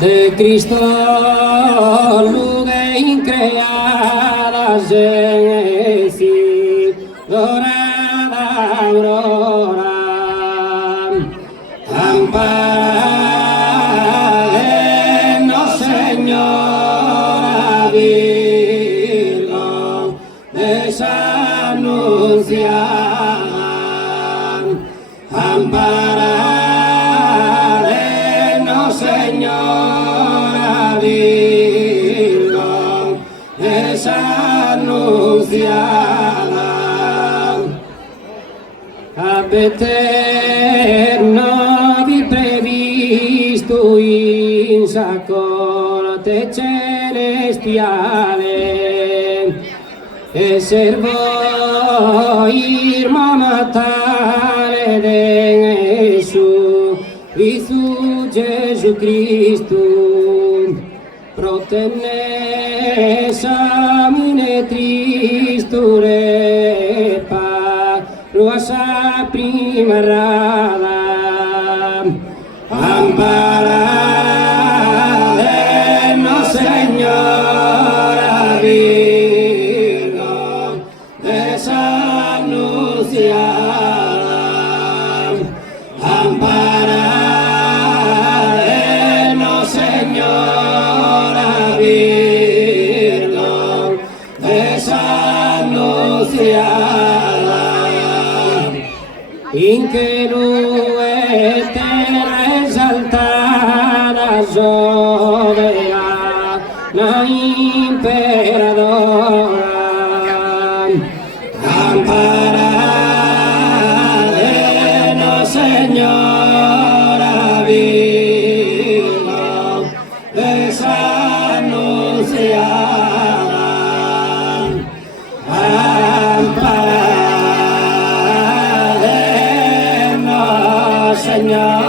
de Cristo luz increada sí, dorada aurora, amparanos Señora Virgen desanunciada, amparanos Señora Virgen desanunciada, ab eterno vi previsto in sacorte celestiale, e servo irma natale de Gesù Cristo, protenne samine tristure pa ruasa prima rada, amparanos Señora Virgen desanunciada, amparanos Señora Virgen desanunciada, in che lui terra esaltada soberana imperadora, amparanos Señora Virgen desanunciada, amparanos Señora